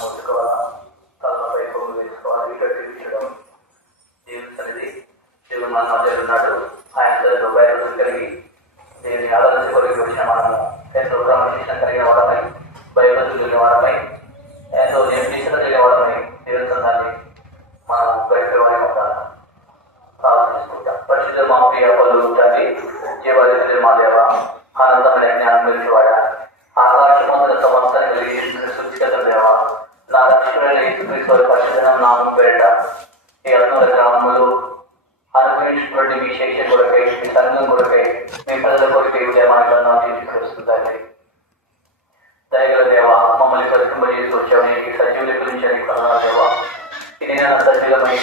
మూసుకోవాలా, తలపై కొమ్ము వేసుకోవాలి, ఇక్కడ తీర్చడం. దేవుని సన్నిధి, దేవుడు మన మధ్య ఉన్నాడు. ఆయన భయం కలిగి దేవుని ఆరాధన కొరకు వచ్చిన మనము ఎంతో క్రమశిక్షణ కలిగిన వారమై, భయభక్తులు కలిగిన వారమై, ఎంతో నియమశిక్షణ కలిగిన వారమై దేవుని సంతాన్ని మనం గడిపేవారి ప్రార్థిస్తుంటాం. పరిశుద్ధ మా ప్రియ పనులు తండ్రి, జీవాది మా దేవ, ఆనందమైన జ్ఞానం గురించివాడ, ఆకాశమంతుల సమస్తాన్ని కలిగి సృష్టికత దేవ, నా రక్షణమైన యేసుక్రీస్తు పరిశుద్ధ నామం పేరిట ఈ అన్నూల గ్రామములు అనుభవించినటువంటి మీ శిక్ష కొరకై, మీ సంఘం కొరకై, మీ ప్రజల కొరకై ఉదయమానంగా తీసుకొస్తుందండి. దయగల దేవ, మమ్మల్ని పరిశుభ్రచేసి వచ్చామని ఈ సజీవుల గురించి అని కొన్నాను దేవ. ఇది నేను సజీవమై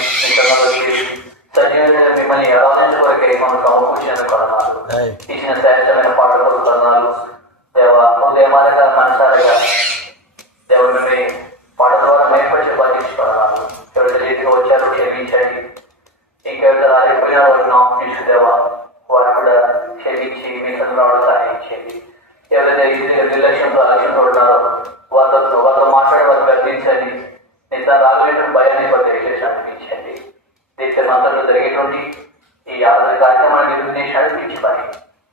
సజీవమైన మిమ్మల్ని ఆరాధించే కొరకై మనం సమకూర్చినందుకు కొన్నాను. ఇచ్చిన శ్రేష్టమైన పాటలు కొన్నాను దేవ. ఉదయమానంగా మనసారిగా దేవ మిమ్మల్ని పాట ద్వారా మైపరిచి బాధించుకున్నాను. ఎవరైతే రీతిగా వచ్చారో క్షమించండి. ఇంకెవరైతే రాలిపోయినా తీసుకుదేవా వారు కూడా క్షమించి మీ సంద్రాలు సాధించండి. ఎవరైతే ఈజీగా నిర్లక్ష్యంతో ఆలస్యంతో ఉన్నారో వారితో మాట్లాడి వారు గర్తించండి. నిజా రాగలేని భయాన్ని వారు దయచేసి అనిపించండి. దేశమంతలో జరిగేటువంటి ఈ ఆరోగ్య కార్యక్రమాన్ని నిర్దేశం అనిపించమని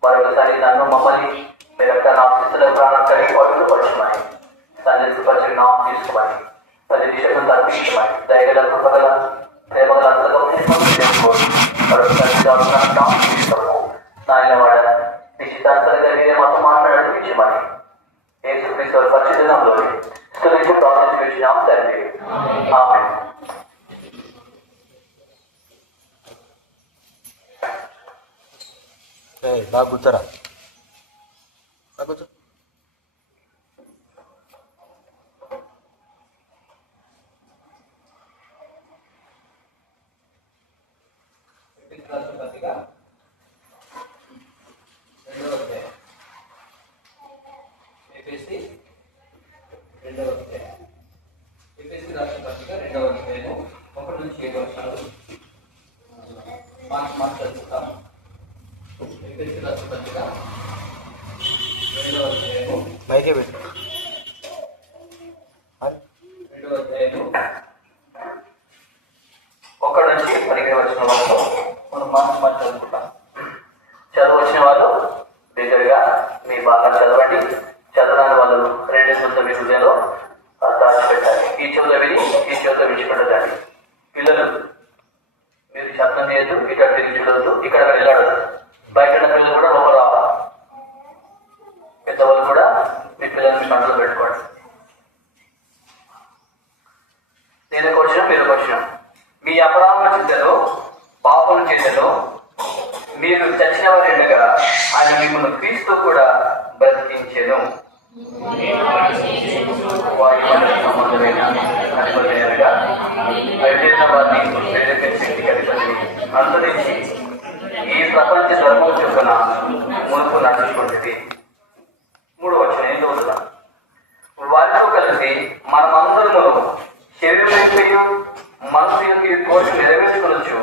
మరొకసారి నన్ను మమ్మల్ని మీరు యొక్క నాశిస్తున్న ప్రాణం కలిగి పడుతూ పరచమని సందేశపరిచి నామం తీసుకోమని పది దిశలను అర్పించమని దయగల కృపగల ప్రేమగల నాయన వాడ నిశ్చితాంతరంగా మీరే మాతో మాట్లాడించమని యేసుక్రీస్తు పరిశుద్ధంలో స్తుతించి ప్రార్థించుకున్నాం తండ్రి. ఆమేన్. బాగా కూర్చోరా, కూర్చో. మైకే పెట్టు. ఒకటి నుంచి పనికి వచ్చిన వాళ్ళు మనం మాట చదువుకుంటాం. చదువు వచ్చిన వాళ్ళు దగ్గరగా మీ బాగా చదవండి. చదవని వాళ్ళు రెండు చెవులతో మీ హృదయంలో దాచిపెట్టాలి. ఈ చెవుతో విని ఈ చెవుతో విడిచిపెట్టదండి. పిల్లలు మీరు శబ్దం చేయొద్దు, ఇక్కడ తిరిగి చూడవద్దు, ఇక్కడ వెళ్ళాడదు. బయట పిల్లలు కూడా లోపల రావాలి. పెద్దవాళ్ళు కూడా మీ పిల్లల్ని కంట్రోల్ పెట్టుకోండి. నేను క్వశ్చన్, మీరు క్వశ్చన్. మీ అపరాధ చింతలో పాపం చేతలో మీరు చచ్చిన వారిగా ఆయన మిమ్మల్ని క్రీస్తు కూడా బ్రతికించెను. సంబంధమైన అధిపతిగా వారిని శక్తి కలిపి అనుసరించి ఈ ప్రపంచ ధర్మం చొప్పున మునుపు నడుచుకుంటుంది. 3వ వచనం ఏం చదువుతున్నా? వారితో కలిసి మనమందరము శరీరం మనసు యొక్క కోరిక నెరవేర్చుకోవచ్చు.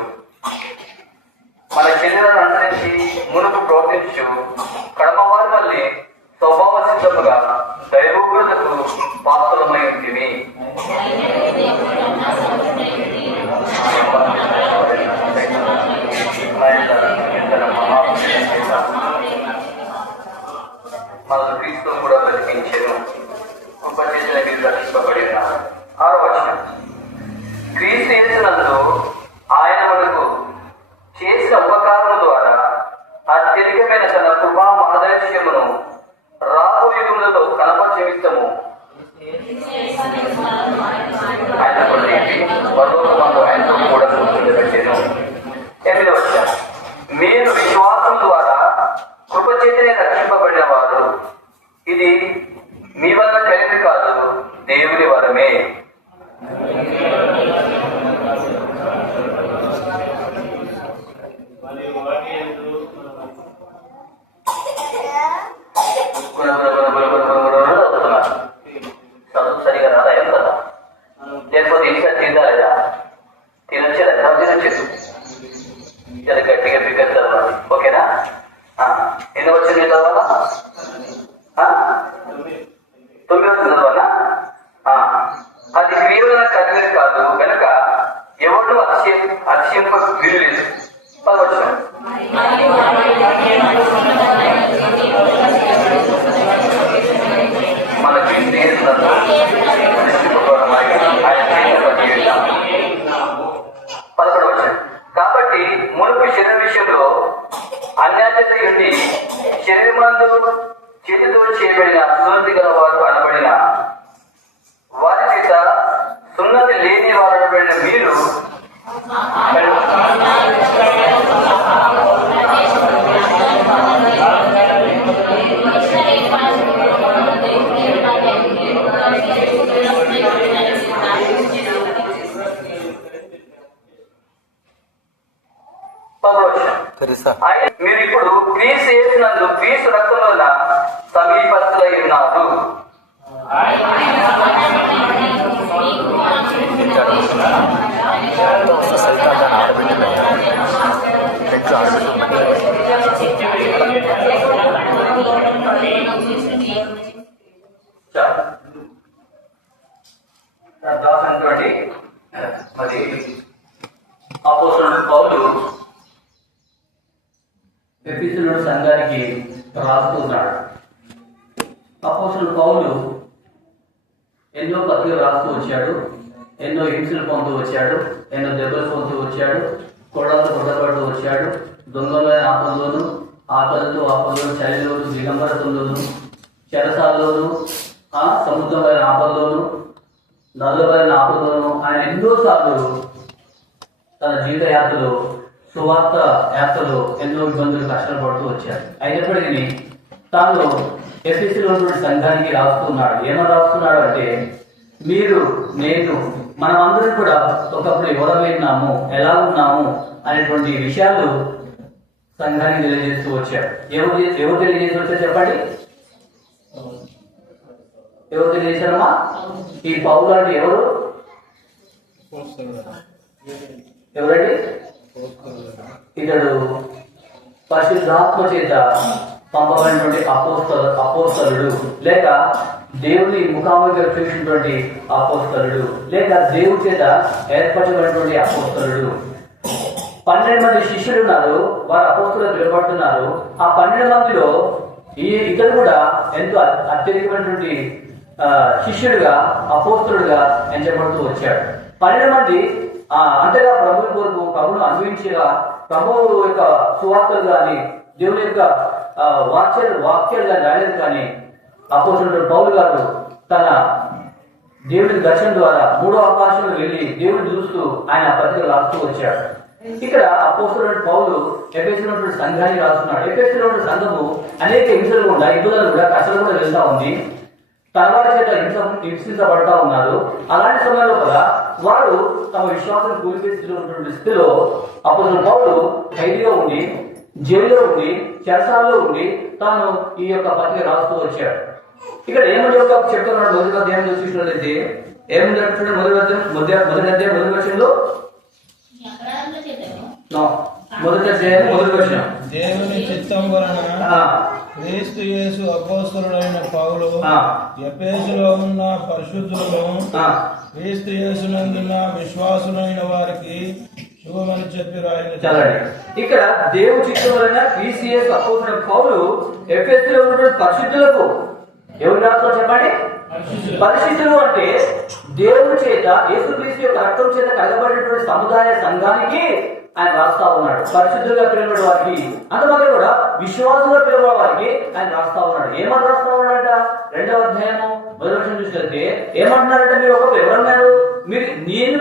మన శరీరాన్ని అనుసరించి మునుపు ప్రవర్తించు కడమవారి వల్లే స్వభావ సిద్ధముగా దైవోగ్రతకు పాత్రమై ఉంటుంది. మన క్రీస్తు కూడా బ్రతికించెను. ఉపచేసిన మీరు రక్షింపబడి ఉన్నారు. 6వ వచనం. క్రీస్తు యేసునందు ఆయన మనకు చేసిన ఉపకారం ద్వారా అత్యధికమైన తన కృపా మహదైశ్యమును రాబో యుగములలో కనపరిచమిస్తము. ఆయన పరలోకమందు ఆయనతో కూడా కూర్చుండబెట్టెను. 8వ వచనం. మీరు విశ్వాసం ద్వారా కృపచేతనే రక్షింపబడిన వారు. ఇది మీ వల్ల కలిగింది కాదు, దేవుని వరమే. చదువు సరిగా రాదా? ఏం కదా? లేకపోతే ఇంకా తిందాలేదా? తినొచ్చేదా? తినొచ్చేది ఇలా గట్టిగా ఫిగర్ చదవాలి. ఓకేనా? ఎన్ని వచ్చింది చదవాలా? 9 వచ్చింది చదవాలా? కాబట్టి మునుపు శరీర విషయంలో అన్యాయత ఉండి శరీరమందు చేతితో చేయబడిన సున్నతి గల వారు అనబడిన వారి చేత సున్నతి లేని వారు అనబడిన మీరు మీరు ఇప్పుడు క్రీస్తు చేసినందు క్రీస్తు రక్తం వల్ల సమీపస్తులై ఉన్నారు. రాసినటువంటి మరి అపోస్తలుడు పౌలు ఎఫెసీయుల సంఘానికి రాస్తున్నాడు. అపోస్తలుడు పౌలు ఎన్నో పత్రికలు రాస్తూ వచ్చాడు, ఎన్నో హింసలు పొందుతూ వచ్చాడు, ఎన్నో దెబ్బలు పొందుతూ వచ్చాడు, కొడలతో కొట్టబడుతూ వచ్చాడు. దొంగలైన ఆపదలతో చలిలోను దిగంబరతలోను చెరసాల్లోను సముద్రమైన ఆపదలోను నదులైన ఆపదలోను ఆయన ఎన్నోసార్లు తన జీవిత యాత్రలో సువార్త యాత్రలో ఎన్నో ఇబ్బందులు కష్టాలు పడుతూ వచ్చాడు. అయినప్పటికీ తాను ఎఫెసీలో ఉన్నటువంటి సంఘానికి రాస్తున్నాడు. ఏమని రాస్తున్నాడు అంటే, మీరు నేను మనమందరం కూడా ఒకప్పుడు ఎవరమైనాము, ఎలా ఉన్నాము అనేటువంటి విషయాలు సంఘానికి తెలియజేస్తూ వచ్చాడు. ఎవరు తెలియజేస్తూ వచ్చారు చెప్పండి? ఎవరు తెలియజేశారమ్మా? ఈ పౌలు అంటే ఎవరు? ఎవరండి? ఇతడు పరిశుద్ధాత్మ చేత పంపబడినటువంటి అపోస్తలుడు, లేక దేవుని ముఖాముఖిగా చూసినటువంటి అపోస్తలుడు, లేక దేవుడి చేత ఏర్పరచబడినటువంటి అపోస్తలుడు. 12 మంది శిష్యులు ఉన్నారు, వారు అపోస్తలులు పిలువబడుతున్నారు. ఆ 12 మందిలో ఇతడు కూడా ఎంతో అత్యధికమైనటువంటి శిష్యుడిగా అపోస్తలుడుగా ఎంచబడుతూ వచ్చాడు. 12 మంది అంతగా ప్రభువు కొరకు ప్రభువును అనుభవించేలా ప్రభువు యొక్క సువార్తలు కానీ దేవుని యొక్క వాక్యాలు కానీ రాలేదు. కానీ అపోస్తలుడు పౌలు గారు తన దేవుని దర్శనం ద్వారా 3వ ఆకాశంలో వెళ్ళి దేవుని చూస్తూ ఆయన పత్రికలు రాస్తూ వచ్చాడు. ఇక్కడ అపోస్తలుడు పౌలు ఎఫెసీలో సంఘాన్ని రాస్తున్నాడు. ఎఫెసీలో సంఘము అనేక హింసలు కూడా ఇబ్బందులు కూడా కష్టాలు కూడా వెళ్తా ఉంది. తర్వాత చేత హింసించబడతా ఉన్నారు. అలాంటి సమయంలో కూడా వారు తమ విశ్వాసం కూలిపేస్తున్నటువంటి స్థితిలో అపోస్తలుడు పౌలు ఖైదీగా ఉండి, జైల్లో ఉండి, చెరసాల్లో ఉండి తాను ఈ యొక్క పత్రిక రాస్తూ వచ్చాడు. ఇక్కడ ఏమని చెప్తున్నాడు? మొదటి అధ్యాయం చూసినట్లయితే ఏమని చెప్తున్నాడు? మొదటి అధ్యాయం మొదటి వచనంలో దేవుని చిత్తం వలన క్రీస్తు యేసు అపోస్తలుడైన పౌలు ఎఫెసులో ఉన్న పరిశుద్ధులను క్రీస్తు యేసునందున్న విశ్వాసులైన వారికి శుభమని చెప్పి రాయను. ఇక్కడ దేవుని చిత్తం వలన క్రీస్తు యేసు అపోస్తలుడైన పౌలు ఎఫెసులో ఉన్నటువంటి పరిశుద్ధులకు ఎవరు రాస్తారో చెప్పండి? పరిశుద్ధులు అంటే దేవుని చేత యేసుక్రీస్తు యొక్క రక్తం చేత కలగబడినటువంటి సముదాయ సంఘానికి ఆయన రాస్తా ఉన్నాడు. పరిశుద్ధులుగా పిలువబడే వారికి, అంతమంది కూడా విశ్వాసంగా పిలువబడే వారికి ఆయన రాస్తా ఉన్నాడు. ఏమని రాస్తా ఉన్నాడంట? 2వ అధ్యాయము మొదటి వచనం చూసినట్లయితే ఏమంటున్నారంటే, మీరు ఒకరు ఎవరన్నారు?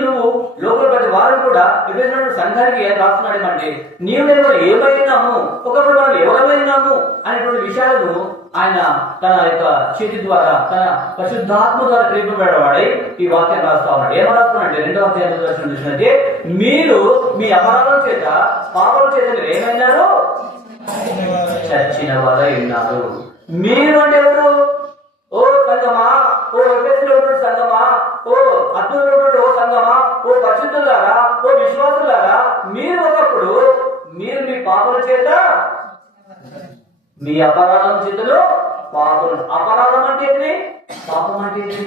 నువ్వు లోపల ప్రతి వారు కూడా ఎఫెసీయుల సంఘానికి ఏం రాస్తున్నాడు అంటే, నీవు నేను ఏమైనాము, ఒకప్పుడు మనం ఎవరమైనాము అనేటువంటి విషయాలను ఆయన తన యొక్క చేతి ద్వారా తన పరిశుద్ధాత్మ ద్వారా ప్రేమింపబడేవాడై ఈ వాక్యం రాస్తా ఉన్నాడు. ఏమని రాస్తున్నాడంటే 2వ అధ్యాయం చూసినట్లయితే, మీరు మీ అపరాధం చేత పాపం చేత మీరు ఏమైనారు? చచ్చిన వారై ఉన్నారు. మీరు అంటే ఎవరు? ఓ సంగమా, ఓ ఎఫెసీయులో సంగమా, ఓ అద్భుతమైనటువంటి ఓ సంగమా, ఓ పరిశుద్ధులారా, ఓ విశ్వాసులారా, మీరు ఒకప్పుడు మీరు మీ పాపల చేత మీ అపరాధం చేతులు పాపం. అపరాధం అంటే ఏంటి? పాపం అంటే ఏంటి?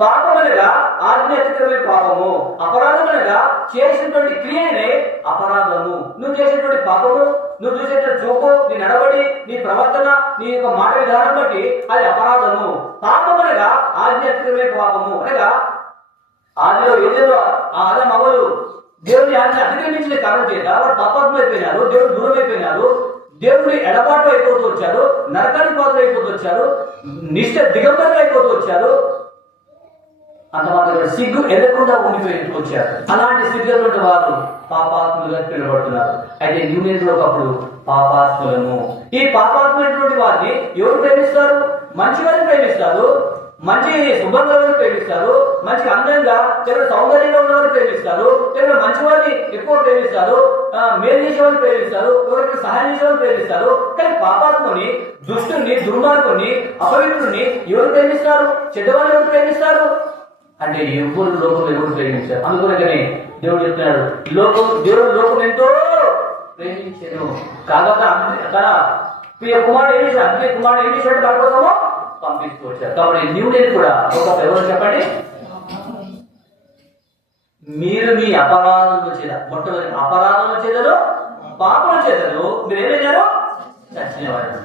పాపం అనగా ఆజ్ఞ అతిక్రమే పాపము. అపరాధం అనగా చేసినటువంటి క్రియనే అపరాధము. నువ్వు చేసినటువంటి పాపము, నువ్వు చూసేటువంటి చూపు, నీ నడవడి, నీ ప్రవర్తన, నీ యొక్క మాట విధానం బట్టి అది అపరాధము. పాపం అనగా ఆజ్ఞ అతిక్రమే పాపము అనగా ఆదిలో ఏదేదో ఆ ఆదం అవ్వలు దేవుని ఆజ్ఞ అతిక్రమించిన కారణం చేత వాడు పాపాత్మ అయిపోయినారు, దేవుడు దూరం అయిపోయినారు, దేవుడి ఎడబాటు అయిపోతూ వచ్చారు, నరకానికి పాత్ర అయిపోతూ వచ్చారు, నిష్ట దిగంబరులు అయిపోతూ వచ్చారు. అంత మాత్రం సిగ్గు ఎదగకుండా ఉండిపోయి వచ్చారు. అలాంటి స్థితిలో వారు పాపాత్ములుగా పిలువబడుతున్నారు. అయితే న్యూనేజ్లో ఒకప్పుడు పాపాత్ములను, ఈ పాపాత్మైనటువంటి వారిని ఎవరు ప్రేమిస్తారు? మంచి వారిని ప్రేమిస్తారు, మంచి శుభ్రంగా ప్రేమిస్తారు, మంచి అందంగా చివరి సౌందర్యంగా ఉన్నవారిని ప్రేమిస్తారు, చివరి మంచి వారిని ఎక్కువ ప్రేమిస్తారు, మేలు చేసేవారిని ప్రేమిస్తారు, ఎవరికి సహాయం చేసేవారిని ప్రేమిస్తారు. కానీ పాపాత్ముని, దుష్టుని, దుర్మార్గుని, అపవిత్రుని ఎవరు ప్రేమిస్తారు? చెడ్డవారిని ఎవరు ప్రేమిస్తారు? అంటే ఎవరు ఎవరు ప్రేమించారు. అందుకనే దేవుడు చెప్తున్నాడు, దేవుడు లోకం ఎంతో ప్రేమించాను కాకపోతే తన ప్రియ కుమారుడు ఏం చేశాడు, అంత్య కుమారుడు ఏం చేశాడు దాని కోసమో పంపిస్తూ వచ్చారు. కాబట్టి న్యూడేట్ కూడా ఒక ఎవరు చెప్పండి, మీరు మీ అపరాధముల చేత, మొట్టమొదటి అపరాధముల చేతను పాపల చేతను మీరు ఏమైనారు? చచ్చినవారు.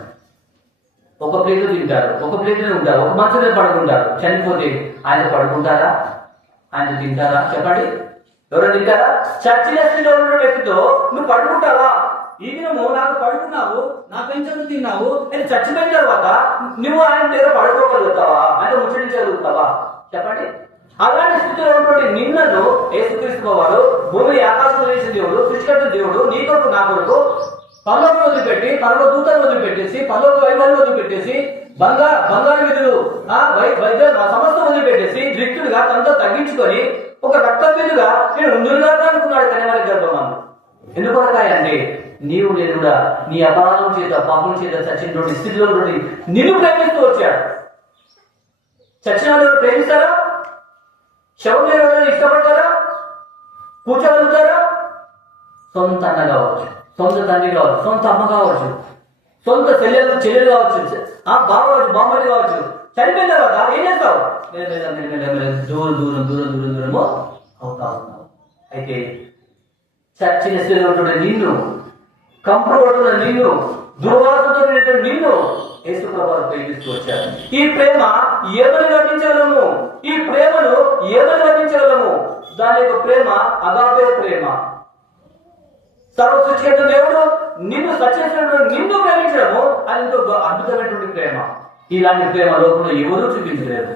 ఒక ప్లేట్ తింటారు, ఒక ప్లేట్ ఉంటారు, ఒక మంచం మీద పడుకుంటారు. చనిపోతే ఆయన పడుకుంటారా? ఆయన తింటారా? చెప్పండి, ఎవరు తింటారా? చచ్చిన స్థితిలో ఉన్న వ్యక్తితో నువ్వు పడుకుంటావా? ఈ దినము నాకు పడుకున్నావు, నా పెంచను తిన్నావు, నేను చచ్చిపోయిన తర్వాత నువ్వు ఆయన దగ్గర పడుకోగలుగుతావా? ఆయన ముచ్చటించగలుగుతావా? చెప్పండి. అలాంటి స్థితిలో ఉన్నటువంటి నిన్నను యేసుక్రీస్తు వారు భూమి ఆకాశం వేసిన దేవుడు, సృష్టికర్త దేవుడు, నీ కొరకు నా కొరకు పరలోకం వదిలిపెట్టి, పరలోక దూతలు వదిలిపెట్టేసి, పరలోక వైద్యాలు వదిలిపెట్టేసి, బంగారు విధులు వైద్య సమస్త వదిలిపెట్టేసి రిక్తుడుగా తనతో తగ్గించుకొని ఒక రక్తపిల్లుగా నేను ముందుగా అనుకున్నాడు కన్యమరి గర్భమందు. ఎందుకొరకాయండి? నీవు నేను కూడా నీ అపరాధం చేత, పాపం చేత చచ్చినటువంటి స్థితిలో నుండి నిన్ను ప్రేమిస్తూ వచ్చాడు. చచ్చిన వాళ్ళు ప్రేమిస్తారా? శవం ఎవరైనా ఇష్టపడతారా? కూర్చోగలుగుతారా? సొంత అన్న కావచ్చు, సొంత తండ్రి కావచ్చు, సొంత అమ్మ కావచ్చు, సొంత చెల్లెలు కావచ్చు, బావ కావచ్చు, బామ్మడి కావచ్చు. చనిపోయిన తర్వాత ఏం చేస్తావు? దూరము అవుతా ఉన్నావు. అయితే చచ్చిన స్థితిలో ఉంటున్న నిన్ను, కంపు కొడుతున్న నిన్ను, దుర్వాసనతో నిన్ను యేసు ప్రభువు ప్రేమిస్తూ వచ్చారు. ఈ ప్రేమ ఏమని వర్ణించగలము? ఈ ప్రేమను ఏమని వర్ణించగలము? దాని యొక్క ప్రేమ అగాపే ప్రేమ. సర్వసృష్టికర్త దేవుడు నిన్ను సత్యసినటువంటి నిన్ను ప్రేమించడము అది ఎంతో అద్భుతమైనటువంటి ప్రేమ. ఇలాంటి ప్రేమ లోకంలో ఎవరూ చూపించలేరు.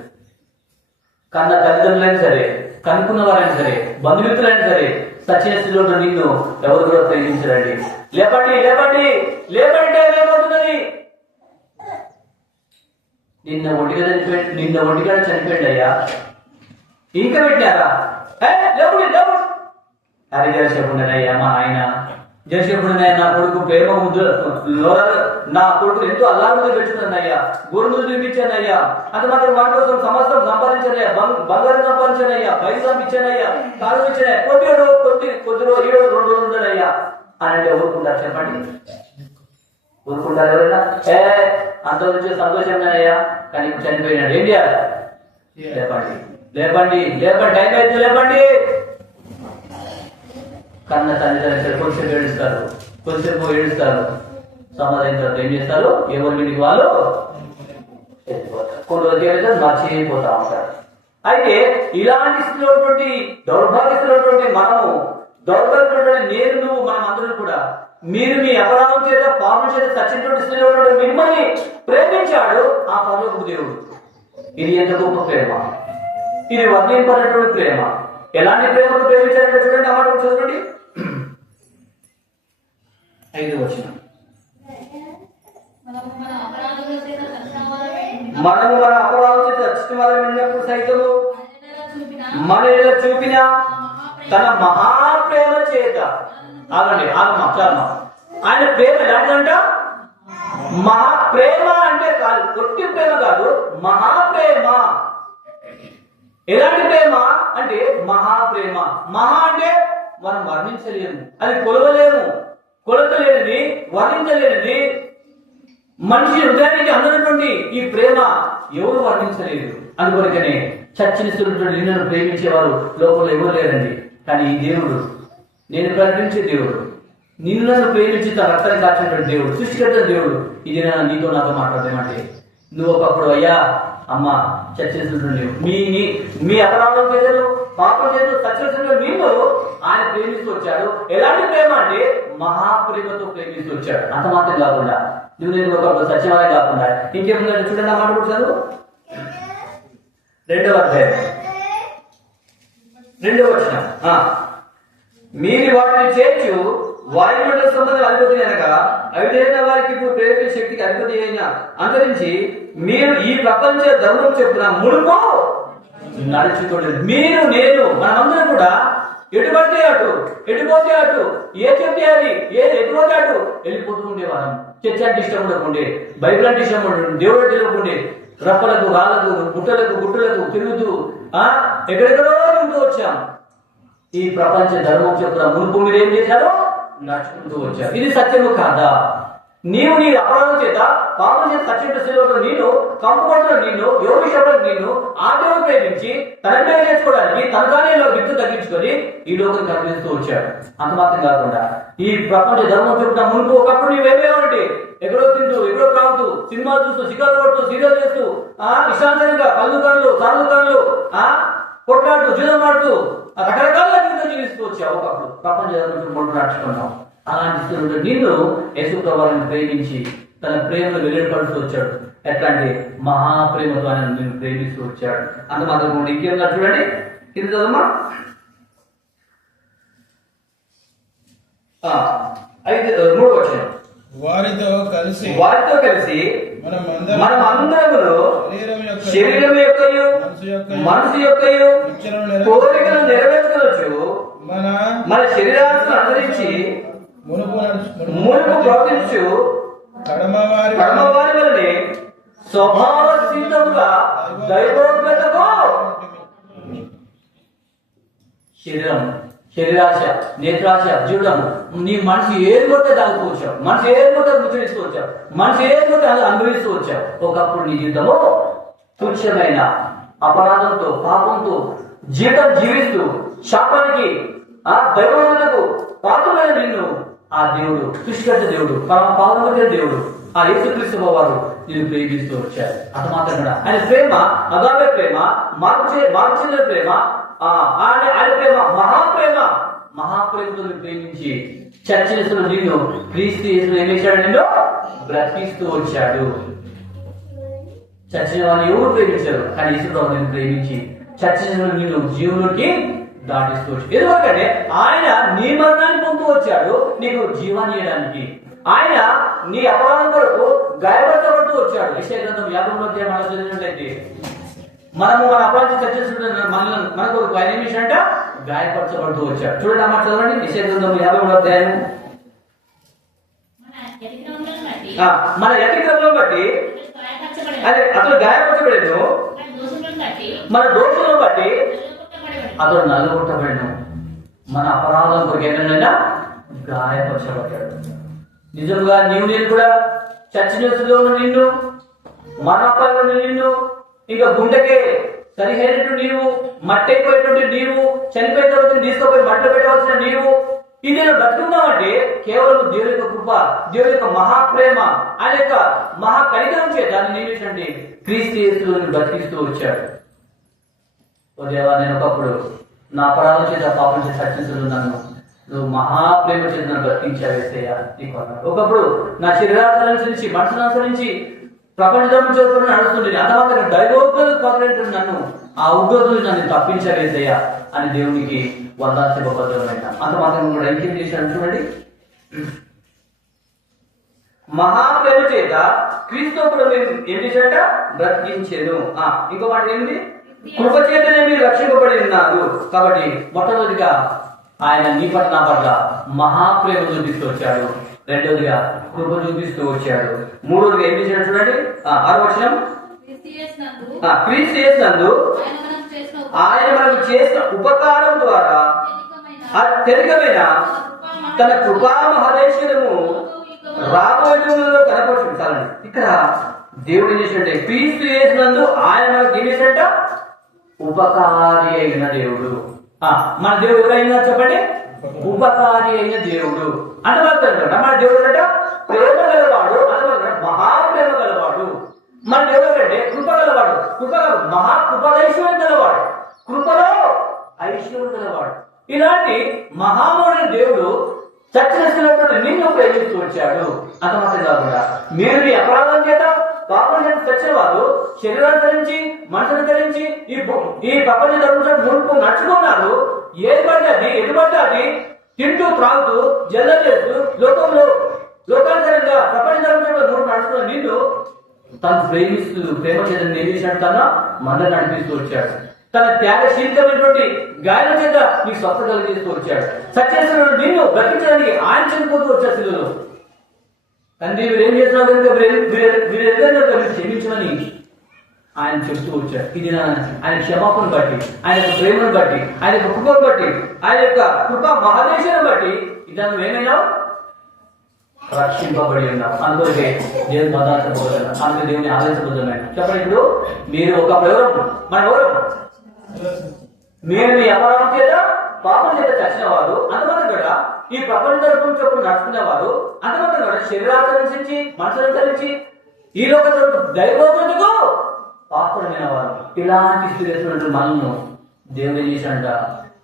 కన్న తల్లిదండ్రులైనా సరే, కనుక్కున్న వారైనా సరే, బంధుమిత్రులైనా సరే, సత్యస్థితిలో నిన్ను ఎవరు కూడా ప్రేమించరండి. లేపండి లేపండి లేపండి, ఏమవుతున్నది? నిన్న ఒంటిగా చనిపోయింది అయ్యా, ఇంకా పెట్టినారా? లేపుడి లేపుడు. అరే జరసేపుండనయ్యా, మా ఆయన జరసేపుండనయ్యా, నా కొడుకు ప్రేమ ముద్దు, నా కొడుకు ఎంతో అల్లాముద్దు పెంచుతున్నాయ్యా, గోరుముద్దు చూపించానయ్యా, అంత మాత్రం వాటి కోసం సంవత్సరం సంపాదించానయ్యా, బంగారం సంపాదించానయ్యా, బయట సంపించానయ్యా, కాలం ఇచ్చానయ్యా, కొద్ది రోజు 7 2 రోజులు ఉంటానయ్యా అని అంటే ఊరుకుంటారు? చెప్పండి, ఊరుకుంటారు ఎవరైనా? అంత వచ్చే సంతోషం అయ్యా, కానీ ఇప్పుడు చనిపోయినాడు, ఏం చేయాలి? లేపండి లేపండి లేపండి, టైం అయితే లేపండి. కన్న తల్లిదండ్రులు కొంచెంసేపు ఏడుస్తారు, కొంచెంసేపు ఏడుస్తారు, సమాధానం తర్వాత ఏం చేస్తారు? ఎవరి మీదకి వాళ్ళు కొన్ని రోజులు మర్చిపోతా ఉంటారు. అయితే ఇలాంటి స్థితిలో దౌర్భాగ్యస్తున్నటువంటి మనము, దౌర్భాగ్యమైనటువంటి నేను, నువ్వు, మనం అందరూ కూడా మీరు మీ అపరాధం చేత, పాపం చేత చచ్చినటువంటి స్థితిలో మిమ్మల్ని ప్రేమించాడు ఆ పరలోకపు దేవుడు. ఇది ఎంత గొప్ప ప్రేమ! ఇది వర్ణింపనటువంటి ప్రేమ. ఎలాంటి ప్రేమను ప్రేమించాలంటే చూడండి, ఆ మాట చూడండి, 5వ వచనం. మనము మన అపరాధం చేత చచ్చిన వారం విన్నప్పుడు సైతము మన ఎడల చూపిన తన మహాప్రేమ చేత. ఆగండి, చాలమ్మా. ఆయన ప్రేమ ఎలాంటిదంట? మహాప్రేమ అంటే కాదు, కొట్టి ప్రేమ కాదు, మహాప్రేమ. ఎలాంటి ప్రేమ అంటే మహాప్రేమ. మహా అంటే మనం వర్ణించలేము, అది కొలవలేము, కొలతలేనిది, వర్ణించలేనిది, మనిషి హృదయానికి అందనటువంటి ఈ ప్రేమ ఎవరు వర్ణించలేదు. అందుకొరకనే చచ్చిన స్థితిలో నిన్ను ప్రేమించేవారు లోకంలో ఎవరు లేరండి. కానీ ఈ దేవుడు, నేను ప్రకటించే దేవుడు, నిన్ను నన్ను ప్రేమించి తన రక్తాన్ని కాచినటువంటి దేవుడు, సృష్టికర్త దేవుడు, ఇది నీతో నాతో మాట్లాడతామంటే నువ్వు ఒకప్పుడు అయ్యా అమ్మ చచ్చిన స్థితిలో మీ అపరాధం చేశారు, పాపం చేశారు, చచ్చిన నీళ్ళు ఆయన ప్రేమిస్తూ వచ్చాడు. ఎలాంటి ప్రేమ అంటే మహాప్రేమతో ప్రేమిస్తూ వచ్చాడు. అంత మాత్రం కాకుండా నువ్వు నేను ఒకప్పుడు సత్యవాలయం కాకుండా ఇంకేముందంటే చూడండి, ఆ మాట కూడా చదువు. 2వ అధ్యాయం 2వ వచనం. మీరు వాటిని చేర్చు వాయుమండల సంబంధం అధిపతి అనగా అవిధైన వారికి ఇప్పుడు ప్రేరేపే శక్తికి అధిపతి అయిన అంతరించి మీరు ఈ ప్రపంచ ధర్మం చెప్పున మునుపు నడుచుకోలేదు. మీరు నేను మనమందరం కూడా ఎటుపడితే అటు, ఎటుపోతే అటు, ఏ చెప్తే అది, ఎటుపోతే అటు వెళ్ళిపోతూ ఉండేవాళ్ళం. చర్చ అంటే ఇష్టం ఉండకుండే, బైబిల్ అంటే ఇష్టం ఉండే, దేవుడు తెలియకుండే, రప్పలకు రాళ్ళకు గుట్టలకు గుట్టలకు తిరుగుతూ ఎక్కడెక్కడో తిరుగుతూ వచ్చాం. ఈ ప్రపంచ ధర్మం చెప్పున మునుపు మీరు ఏం చేశారో నడుచుకుంటూ వచ్చారు. ఇది సత్యము కాదా? నీవు నీ అపరాధం చేత పాపం చేత సత్యంలో నేను కంపబడుతున్న నిన్ను ఎవరు ఇష్టపడి నిన్ను ఆ దేవుడు ప్రేమించి తన పేరు చేసుకోవడానికి తనగానే విత్తు తగ్గించుకొని ఈ లోకం కనిపిస్తూ వచ్చాడు. అంత మాత్రం కాకుండా ఈ ప్రపంచ ధర్మం చెప్పున మునుపు ఒకప్పుడు నీవేమేమంటే ఎక్కడో తింటూ, ఎక్కడో తాగుతూ, సినిమాలు చూస్తూ, సిగాలు కొడుతూ, సీరియల్ చేస్తూ, ఇష్టాంతరంగా కళ్ళు కళ్ళు, సార్లు కళ్ళు, కొట్లాడుతూ, జూదం ఆడుతూ రకరకాల జీవితం జీవిస్తూ వచ్చావు. ఒకప్పుడు ప్రపంచ ధర్మం నడుచుకున్నావు. అలాంటి స్థితిలో నిన్ను యేసు ప్రభువుని ప్రేమించి తన ప్రేమను వెలువడుతూ వచ్చాడు. ఎట్లా అంటే మహాప్రేమతో ఆయన నిన్ను ప్రేమిస్తూ వచ్చాడు. అంత మాత్రం ఇంకేమన్నా చూడండి, కింద చదవమ్మా. 3వ వచనం. వారితో కలిసి మనం అందరము శరీరం యొక్కయు మనసు యొక్కయు కోరికలు నెరవేర్చవచ్చు మన శరీరాలను అనుసరించి మునుపు ప్రవర్తించు కడమవారి వలనే స్వభావ సిద్ధముగా దైవోగ్రతకు శరీరాశ, నేత్రాశ, జీవడము, నీ మనసు ఏది కొట్టే తాగుతూ వచ్చావు, మనసు ఏది కొట్టే ముచ్చరిస్తూ వచ్చావు, మనసు ఏది కొట్టే అనుభవిస్తూ వచ్చావు. ఒకప్పుడు నీ జీవితము తుచ్చమైన అపరాధంతో, పాపంతో జీవితం జీవిస్తూ శాపానికి దైవములకు పాత్రమైన నిన్ను ఆ దేవుడు, సృష్టికర్త దేవుడు, పాదముల దేవుడు, ఆ యేసుక్రీస్తు వారు నేను ప్రేమిస్తూ వచ్చారు. అంత మాత్రం కూడా ఆయన ప్రేమ అగాధ ప్రేమ, మార్చిన ప్రేమ, ఆయన ప్రేమ మహాప్రేమతో ప్రేమించి చర్చలు నిన్ను క్రీస్తు యేసులో ఏం చేశాడు? నిన్ను బ్రతికిస్తూ వచ్చాడు. చర్చిన వారిని ఎవరు ప్రేమించారు? కానీ యేసు నిన్ను ప్రేమించి చర్చలు నిన్ను జీవునికి దాటిస్తూ వచ్చాడు. ఎందుకంటే ఆయన నీ మరణాన్ని పొందుతూ వచ్చాడు నీకు జీవాన్ని ఇవ్వడానికి. ఆయన నీ అపరాధం కొరకు గాయపరచబడుతూ వచ్చాడు. యెషయా గ్రంథం 53వ అధ్యాయం చదివినట్లయితే మనము మన అపరాధం చర్చిస్తున్న మనకు ఆయన ఏం చేశాడంట? గాయపరచబడుతూ వచ్చాడు. చూడండి ఆ మాట చదవండి. యెషయా గ్రంథం 53వ అధ్యాయం. మన అతిక్రమం బట్టి అతను గాయపరచబడేను, మన దోషులను బట్టి అతడు నల్లగొట్టబడిను. మన అపరాధం కొరకు ఏమైనా గాయపరచబడ్డాడు. నిజంగా నీవు నేను కూడా చర్చిలో ఉన్న నిన్ను, మరణాపాలలో నిన్ను, ఇంకా గుండెకే సరిహైనట్టు నీవు, మట్టి అయిపోయేటువంటి నీవు, చనిపోయిన తర్వాత తీసుకుపోయి మట్టిలో పెట్టవలసిన నీవు, ఇది నేను బ్రతుకున్నామంటే కేవలం దేవుని యొక్క కృప, దేవుని యొక్క మహాప్రేమ, ఆయన యొక్క మహా కనికరం చేత నేను క్రీస్తు యేసులో బ్రతికిస్తూ వచ్చాడు. ఓ దేవా, నేను ఒకప్పుడు నా అపరాధం చేత పాపం చేసి చర్చించున్నాను, నువ్వు మహాప్రేమ చేత నన్ను బ్రతికించావేసయ్యా. ఒకప్పుడు నా శరీరాన్ని అనుసరించి, మనసును అనుసరించి ప్రపంచం చదువుకుని నడుస్తుంది. అంత మాత్రం దైవోగ్రత కొరలేంటు నన్ను ఆ ఉగ్రతను నన్ను తప్పించవేసయ్యా అని దేవునికి వందాల్సిపోతున్న అంత మాత్రం కూడా ఇంకేం చేశాడు చూడండి. మహాప్రేమ చేత క్రీస్తు ఏం చేశాడట? బ్రతికించాను. ఇంకో మాట ఏంటి? కృప చేతనే మీరు రక్షింపబడి ఉన్నారు. కాబట్టి మొట్టమొదటిగా ఆయన నీ పట్ల నా పట్ల మహాప్రేమ చూపిస్తూ వచ్చాడు. రెండోదిగా కృప చూపిస్తూ వచ్చాడు. మూడోదిగా ఏం చేశాడు చూడండి. 6వ వచనం. క్రీస్తు యేసునందు ఆయన మనకు చేసిన ఉపకారం ద్వారా తెలియమైన తన కృపా మహదేశము రాబోయే కనపడుతుంది. ఇక్కడ దేవుడు ఏం చేసినట్టే క్రీస్తు యేసునందు ఆయన మనకు ఏం చేసినట్ట ఉపకారి అయిన దేవుడు. మన దేవుడు ఎవరైనా చెప్పండి, ఉపకారి అయిన దేవుడు అనమాట. మన దేవుడు అంటే ప్రేమ గలవాడు, అనమాట మహాప్రేమ గలవాడు. మన దేవుడు అంటే కృప గలవాడు, కృపైశ్వర్యం గలవాడు, కృపలో ఐశ్వర్యం గలవాడు. ఇలాంటి మహామూడైన దేవుడు చచ్చిన నిన్ను ప్రేమిస్తూ వచ్చాడు. అంత మాత్రం కాకుండా మీరు మీ అపరాధం చేత పాపం చేత చచ్చిన వారు శరీరాన్ని ధరించి మనసును ధరించి ఈ ప్రపంచ ధర్మం మునుపు నడుచుకున్నారు. ఏది పడితే అది ఎటు పడితే అది తింటూ త్రాగుతూ జల్ల చేస్తూ లోకాంతరంగా ప్రపంచ ధర్మంలో మునుపు నడుచుకున్న నిన్ను తను ప్రేమిస్తూ ప్రేమ చేత నిర్మించినట్టు తన మంద నడిపిస్తూ వచ్చాడు. తన త్యాగశీలితమైనటువంటి గాయాల చేత నీకు స్వస్థ కలిగిస్తూ వచ్చాడు. సత్యేశ్వరుడు నిన్ను బ్రతికించడానికి ఆయన చనిపోతూ వచ్చాడు శిలువలో. తండ్రి వీరేం చేస్తున్నారు కనుక వీరెందరూ క్షమించమని ఆయన చెప్తూ వచ్చాడు. ఇది ఆయన క్షమాపణ బట్టి, ఆయన యొక్క ప్రేమను బట్టి, ఆయన యొక్క కృపను బట్టి, ఆయన యొక్క కృప మహాదేశాన్ని బట్టి ఇతను ఏమైనావు రక్షింపబడి ఉన్నాం. అందుకే దేవుని పదార్థపోతున్నాం, అందుకే దేవుని ఆదరించబోతున్నాం. చెప్పండి, ఇప్పుడు మీరు ఒక ఎవరు మన ఎవరు మీరు మీ అపరాధం చేత పాపం చేత చచ్చిన వారు, అంతమంది కూడా ఈ ప్రపంచ తరపున చొప్పున నడుచుకునే వారు, అంతమంది కూడా శరీరాన్ని ధరించి మనసును ధరించి ఈ లోక దైవోపందుకు పాత్రమైన వారు. ఇలాంటి స్థితిలో మనల్ని దేవుడు చేశాడ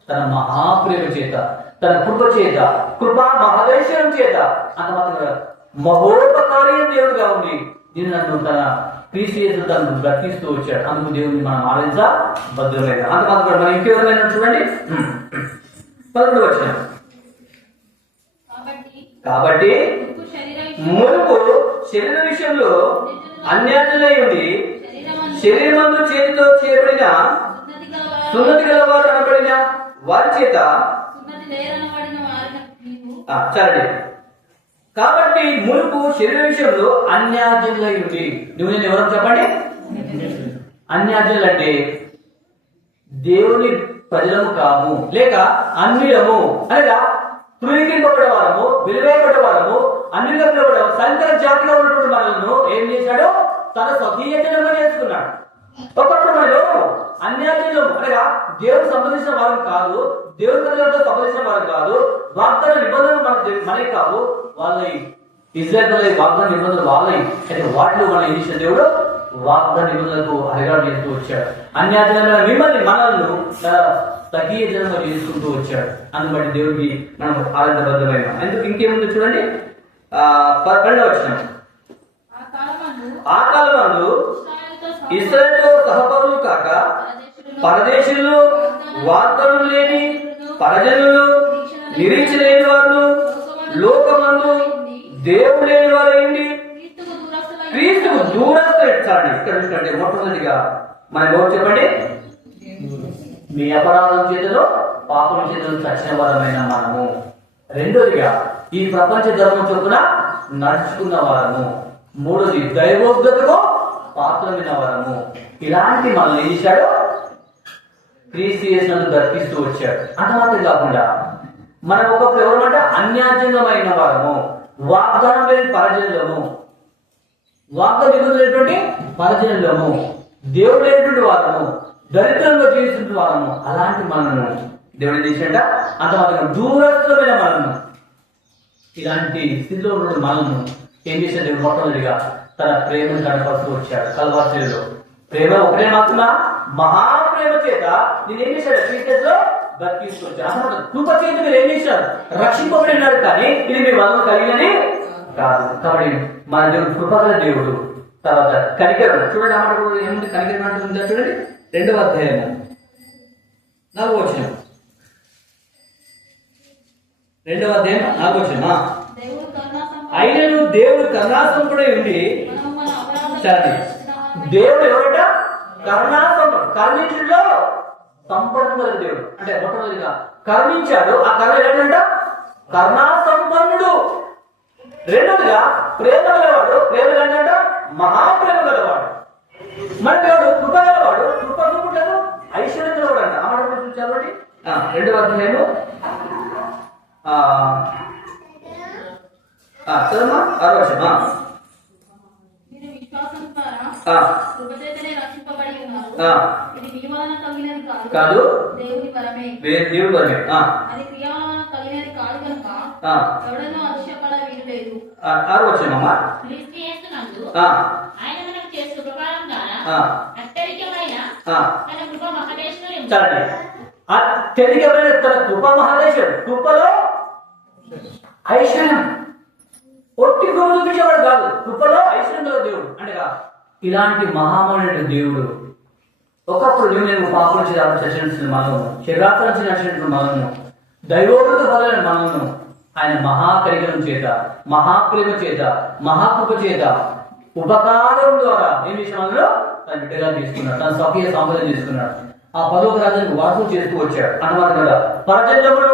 తన మహాప్రేమ చేత, తన కృప చేత, కృపా మహాదేశం చేత అంతమాత్రం మహోపకారి దేవుడుగా ఉంది దీన్ని నన్ను తన క్రీస్తు తను బ్రతికిస్తూ వచ్చాడు. అందుకు దేవుడిని మనం ఆరాధించబద్ధమైన అంతమాత్రం మనం ఇంకెవరైనా చూడండి 11వ వచనం. కాబట్టి మునుపు శరీర విషయంలో అన్యాయులై ఉండి శరీరమందు చేతితో చేయబడిన సున్నతి గలవారు అనబడిన వారి చేత చరండి. కాబట్టి మునుపు శరీర విషయంలో అన్యాయులై ఉండి, నువ్వు నేను ఎవరో చెప్పండి. అన్యాయులు అంటే దేవుని ప్రజలము కాము, లేక అన్యులము, అనగా తృణీకరింపబడేవారము, విలువేయబడ్డవారము, అన్యులుగా పిలువబడేవారు, సంకర జాతిగా ఉన్నటువంటి మనల్ని ఏం చేశాడు, తన స్వకీయ జనంగా చేసుకున్నాడు. ఒకప్పుడు మనలో అన్యాయులు అనగా దేవుడికి సంబంధించిన వారు కాదు, దేవుడి ప్రజలతో సంబంధించిన వారు కాదు, వాగ్దాన నిబంధనలు మనకి కావు, వాళ్ళ ఇజ్రాయేల్ వాగ్దాన నిబంధనలు వాళ్ళవి. అయితే వాటిలో మనం ఏం చేసిన దేవుడు వాగ్దాన నిబంధనలకు అధికారం చేస్తూ వచ్చాడు. అన్యాయమైన మిమ్మల్ని మనల్ని తగిన జనంగా చేసుకుంటూ వచ్చాడు. అందుబట్టి దేవుడికి మనం ఆనందబద్ధమైన ఎందుకు ఇంకేముంది చూడండి 12వ వచనం. ఆ కాలమందు ఇశ్రాయేలుతో సహపరులు కాక పరదేశులు, వాగ్దానం లేని పరజనులు, నిరీక్ష లేని వారు, లోకమందు దేవుడు లేని వారు అయింది క్రీస్తుకు దూరస్తులు ఎట్టాడు. ఇక్కడ చూడండి, మొట్టమొదటిగా మనం ఎవరు చెప్పండి, మీ అపరాధం చేతిలో పాపం చేతులు చచ్చిన వారమైన మనము. రెండోదిగా ఈ ప్రపంచ ధర్మం చొప్పున నడుచుకున్న వారము. మూడోది దైవోగ్రతకు పాత్రమైన వారము. ఇలాంటి మనల్ని ఏం చేశాడు, క్రీస్తు యేసునందు దర్శిస్తూ వచ్చాడు. అంతమాత్రం కాకుండా మనం ఒకప్పుడు ఎవరమంటే అన్యాజ్యంగమైన వారము, వాగ్దానం లేని పరజనులము, వాగ్దానం లేనటువంటి పరజనులము, దేవుడు లేనటువంటి వారము, దరిద్రంలో జీవిస్తున్న వారము. అలాంటి మనను దేవుడు చేసినట్ట అంతమాత్రం దూరస్థమైన మనను, ఇలాంటి స్థితిలో ఉన్న మనను ఏం చేశాడు దేవుడు మొట్టమొదటిగా తన ప్రేమను కనపరుస్తూ వచ్చాడు. కల్వారిలో ప్రేమ ఒకటే మాత్రమా, మహాప్రేమ చేత నేను ఏం చేశాడు క్రీస్తులో బ్రతికిస్తూ వచ్చాడు. కృప చేత మీరు ఏం చేశారు, రక్షింపబడినారు. కానీ ఇది మీ వల్ల కలిగినది కాదు. కాబట్టి మన దేవుడు కృపగల దేవుడు. తర్వాత కనికరం చూడండి, అన్నమాట ఏముంది కనికరం అంటుందా చూడండి, 2వ అధ్యాయం 4వ వచనం. 2వ అధ్యాయం 4వ వచనం. అయినను దేవుడు కరుణాసంపుడై ఉండి, సరే దేవుడు ఎవరట కరుణాసంపుడు, కరుణించులో సంపన్నుడు దేవుడు. అంటే మొట్టమొదటిగా కరుణించాడు, ఆ కరుణ ఏంటంట కరుణాసంపన్నుడు. రెండోదిగా ప్రేమ గలవాడు, ప్రేమ ఏంటంట మహాప్రేమ గలవాడు. మన దేవుడు కృప గలవాడు, కృప చూపుతాడు, ఐశ్వర్యం గలవాడు అంట. ఆ మాట చదవండి 2వ అధ్యాయము చదమ్మా 6వ వచనం. కృపచేతనే రక్షింపబడి ఉన్నారు. ఇది మీ వలన కలిగినది కాదు, దేవుని వరమే. దేవుని వరమే. అది క్రియ వలన కలిగినది కాదు కనుక ఎవడనూ అతిశయపడ వీలు లేదు. వచ్చామమ్మా. క్రీస్తు యేసునందు ఆయన మనకు చేసిన ఉపకారం ద్వారా అత్యధికమైన తన కృప మహదేశ్వరి అత్యధికమైన తన కృప మహదేశ్వరి. కృపలో ఐశ్వర్యం, ఒట్టి కృప చూపించేవాడు కాదు, కృపలో ఐశ్వర్యంలో దేవుడు అంటేగా. ఇలాంటి మహామౌనుడు దేవుడు ఒకప్పుడు నేను పాపం చర్చించిన మనము, శరీరాత్రం నడిచినటువంటి మనము, దైవోగత బలైన మనము ఆయన మహాకరికరం చేత, మహాప్రేమ చేత, మహాకృప చేత, ఉపకారం ద్వారా ఏం విషయంలో తన బిడ్డగా తీసుకున్నాడు, తన స్వకీయ సాంప్రదాయం తీసుకున్నాడు. ఆ పదోక రాజ్యానికి వార్తలు చేస్తూ వచ్చాడు అన్నమాట కదా. పరజన్యములు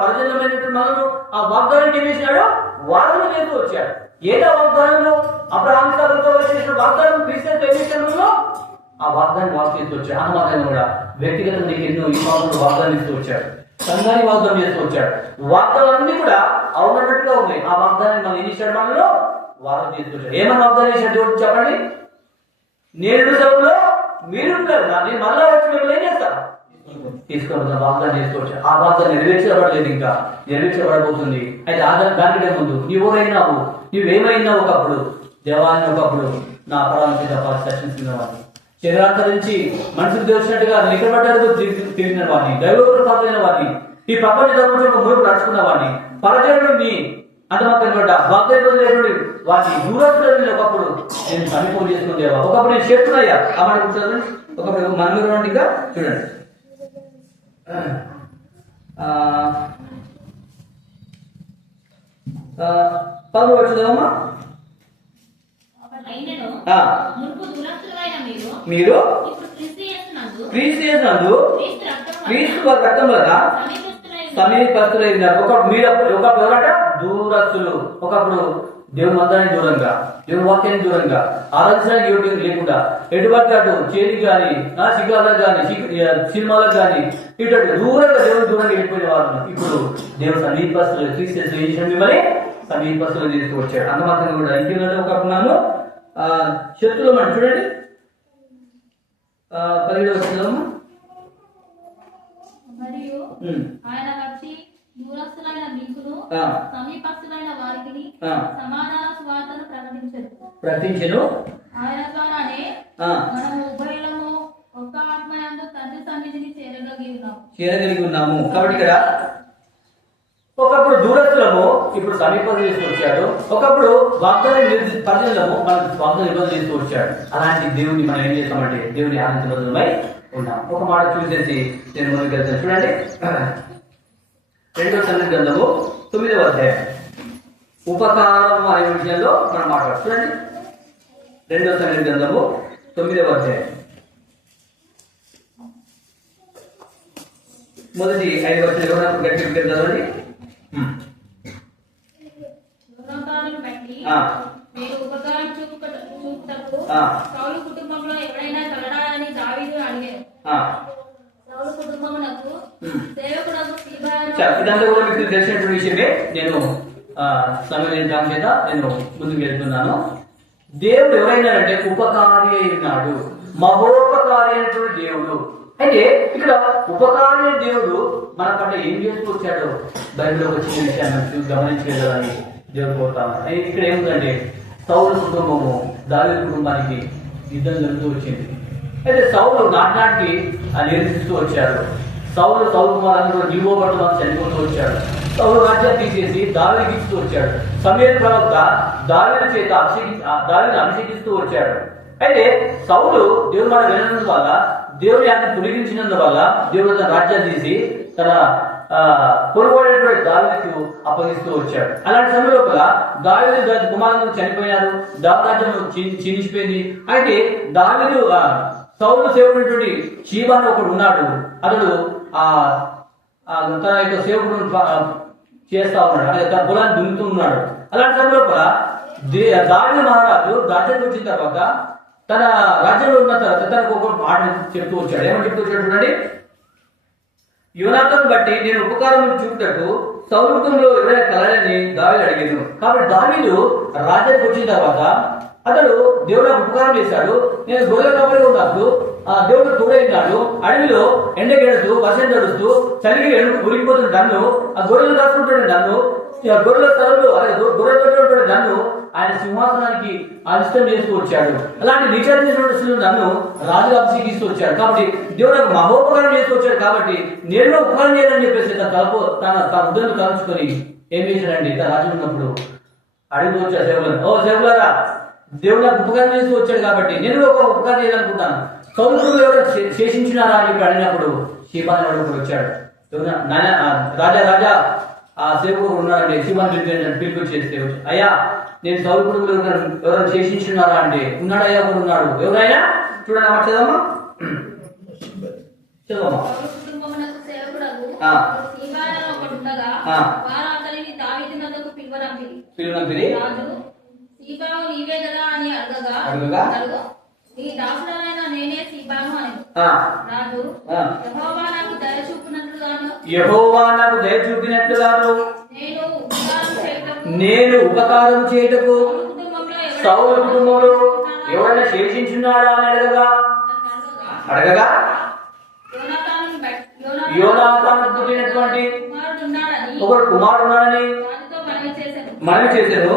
పరజన్యమైనటువంటి మనము ఆ వాగ్దానానికి ఏం చేసినాడు, వార్తలు చేస్తూ వచ్చాడు. ఏదో వాగ్దానంలో అబ్రహాంతో చేసిన వాగ్దానం క్రీస్తు ఆ వాగ్దానం వాక్ చేస్తూ వచ్చాడు. అన్నమాట కూడా వ్యక్తిగతంగా నీకు ఎన్నో ఈ మాత్రం వాగ్దానం ఇస్తూ వచ్చాడు, సంఘాన్ని వాగ్దానం చేస్తూ వచ్చాడు. వాగ్దానాలన్నీ కూడా అవునట్టుగా ఉన్నాయి. ఆ వాగ్దానాన్ని మనం ఏం చేశాడు, మనలో వాదం చేస్తూ వచ్చాడు. ఏమన్నా వాగ్దానం చేశాడు చెప్పండి. నేను సెలవులో మీరుంటారు, నేను మళ్ళా వచ్చి మిమ్మల్ని ఏం చేస్తాను తీసుకోవద్దు వాగ్దానం చేస్తూ వచ్చాడు. ఆ వాగ్దానం నెరవేర్చబడలేదు, ఇంకా నెరవేర్చబడబోతుంది. అయితే దానికంటే ముందు నువ్వెవరైనావు, నువ్వేమైనావు ఒకప్పుడు దేవాన్ని, ఒకప్పుడు నా పరామర్శ దర్శించిన శరీరాంతరించి మనుషులు తెలిసినట్టుగా నిలబడ్డాడు తిరిగిన వాడిని, దైవకృపాలైన వాడిని, ఈ ప్రపంచ ధర్మంలో మూడు నడుచుకున్న వాడిని, పరజనుడిని అంతమాత్రం వాగ్దానటువంటి వాడిని దూరస్తులని ఒకప్పుడు నేను సమీపం చేసుకునేవా, ఒకప్పుడు నేను చేస్తున్నాయ్యా. ఆ మాట కూర్చోండి, ఒకప్పుడు మనగా చూడండి. పదమూడు వచ్చిందమ్మా. మీరు క్రీస్తు రక్తం వల్ల సమీపస్తులైనారు. ఒకప్పుడు దూరస్తులు, ఒకప్పుడు దేవుని మందిరానికి దూరంగా, దేవుని వాక్యానికి దూరంగా, ఆలోచించడానికి యోగ్యం లేకుండా, ఎటువంటి అటు చేతికి కానీ, శిఖరాలకు కానీ, సినిమాలకు కానీ, ఇటు దూరంగా దేవుని దూరంగా వెళ్ళిపోయిన వాళ్ళు ఇప్పుడు దేవుడు సమీపస్తులు క్రీస్తు మిమ్మల్ని సమీపస్తులు చేస్తూ వచ్చాడు. అంత మాత్రం కూడా ఇంకేంటంటే ఒకప్పుడు నన్ను శత్రులు మనం చూడండి 17వ వచనము. మరియు ఆయన వచ్చి దూరస్తులైన మీకును సమీపస్తులైన వారికి సమాధాన సువార్తను ప్రకటించెను. ఆయన ద్వారానే మనము ఉభయులము ఒక్క ఆత్మయందు తండ్రి సన్నిధిని చేరగలిగి ఉన్నాము. కాబట్టి ఇక్కడ ఒకప్పుడు దూరస్తులము, ఇప్పుడు సమీపం చేస్తూ వచ్చాడు. ఒకప్పుడు వాగ్దానం పరిచయము, మన వాగ్దానం ఇబ్బంది చేస్తూ వచ్చాడు. అలాంటి దేవుని మనం ఏం చేస్తామంటే దేవుని ఆనందమై ఉన్నాం. ఒక మాట చూసేసి నేను ముందుకు వెళ్తాను. చూడండి, 2వ సంగతి గ్రంథము 9వ అధ్యాయం ఉపకారం అనే విషయంలో మనం మాట్లాడు. చూడండి, 2వ సంగతి గ్రంథము 9వ అధ్యాయం మొదటి 5 వచనాలు ఎవరైనా గట్టి చదవండి. కుటుంబంలో ఎవరైనా కలడాలని దావీదు అడిగారు. కుటుంబమునకు ఇదంతా కూడా మీకు తెలిసినటువంటి విషయమే. నేను సమయం చేత నేను ముందుకు వెళ్తున్నాను. దేవుడు ఎవరైనా అంటే ఉపకారి అయినాడు, మహోపకారి అయినటువంటి దేవుడు. అయితే ఇక్కడ ఉపకారి దేవుడు మన పట్ల ఏం చేస్తూ వచ్చాడో బైబిల్లో వచ్చిన విషయాన్ని గమనించగలని దేవుడు కోరుతాను. ఇక్కడ ఏముందంటే సౌలు కుటుంబము దావీదు కుటుంబానికి యుద్ధం జరుగుతూ వచ్చింది. అయితే సౌలు నాటికి నిరీక్షిస్తూ వచ్చాడు. సౌలు కుమారులు జీవోపడుతూ చనిపోతూ వచ్చాడు. సౌలు రాజ్యాన్ని తీసేసి దావీదుకి ఇస్తూ వచ్చాడు. సమూయేలు ప్రవక్త దావీదు చేత దావీదుని అభిషేకిస్తూ వచ్చాడు. అయితే సౌలు దేవుడు మాట వినందు వల్ల, దేవుడి ఆజ్ఞ తొలగించినందువల్ల దేవుడు తన రాజ్యాన్ని తీసి తన కొనుగోడేటువంటి దావీదుకు అప్పగిస్తూ వచ్చాడు. అలాంటి సమయంలో దావీదు కుమారులు చనిపోయారు, దావీదు క్షీణించిపోయింది. అయితే దావీదు సౌలు సేవకుడు షీబాను ఒకడు ఉన్నాడు. అతడు తన యొక్క సేవకుడు చేస్తా ఉన్నాడు, అంటే తన పొలాన్ని దున్నుతూ ఉన్నాడు. అలాంటి సమయంలో దావీదు మహారాజు రాజ్యానికి వచ్చిన తర్వాత తన రాజ్యంలో ఉన్న తర్వాత తనకు ఒక మాట చెప్తూ వచ్చాడు. ఏమని చెప్తూ వచ్చాడు చూడండి, యోనాతాను బట్టి నేను ఉపకారం చూపుటకు సౌలు కుటుంబంలో ఎవరైనా కలలని దావీదు అడిగాను. కాబట్టి దావీదు రాజ్యానికి వచ్చిన తర్వాత అతడు దేవుడు ఉపకారం చేశాడు. నేను గొర్రెల కాపరిగా ఉన్నప్పుడు దేవుడు తోడైనాడు. అడవిలో ఎండగెడుతూ వర్షం తడుస్తూ చలికి ఉరికిపోతున్న నన్ను, ఆ గొర్రెలు కాసుకుంటున్న నన్ను, గొర్రెల స్థలంలో గొర్రెలతో ఉంటున్న నన్ను ఆయన సింహాసనానికి అధిష్టం చేస్తూ వచ్చాడు. అలాంటి నీచైన నన్ను రాజుగా అభిషేకిస్తూ వచ్చాడు. కాబట్టి దేవుడు నాకు మహోపకారం చేస్తూ వచ్చాడు. కాబట్టి నేను ఉపకారం చేయాలని చెప్పేసి తన ఉద్దరణ కలుచుకొని ఏం చేశాడండి? తన రాజు ఉన్నప్పుడు అడుగుతూ వచ్చాడు సేవలను, ఓ సేవలారా, దేవుడు నాకు ఉపకారం చేస్తూ వచ్చాడు కాబట్టి నేను ఒక ఉపకారం చేయాలనుకుంటాను. సౌలుడు ఎవరు శేషించినారా అని చెప్పి అడిగినప్పుడు శిబాని అడుగుడు వచ్చాడు. రాజా రాజా ఆ సేవకుడు ఉన్నాడంటే శిబాని పిలుపు చేస్తే, అయ్యా నేను సౌలుడు ఎవరైనా శేషించినారా అంటే ఉన్నాడయ్యా, ఒకరు ఉన్నాడు. ఎవరైనా చూడండి అమ్మ, చదవమ్మా చదవమ్మా. పిలువంపిరి అడగగా నీ దాసుడనైన నేనే సీబాను అని రాజు యెహోవా నాకు దయ చూపినట్లుగాను నేను ఉపకారం చేయటకు సౌలు కుటుంబంలో ఎవరైనా శేషించున్నాడా అని అడగగా యోనాతాను పుట్టినటువంటి ఒకడు కుమారుడున్నాడని మనవి చేశాను.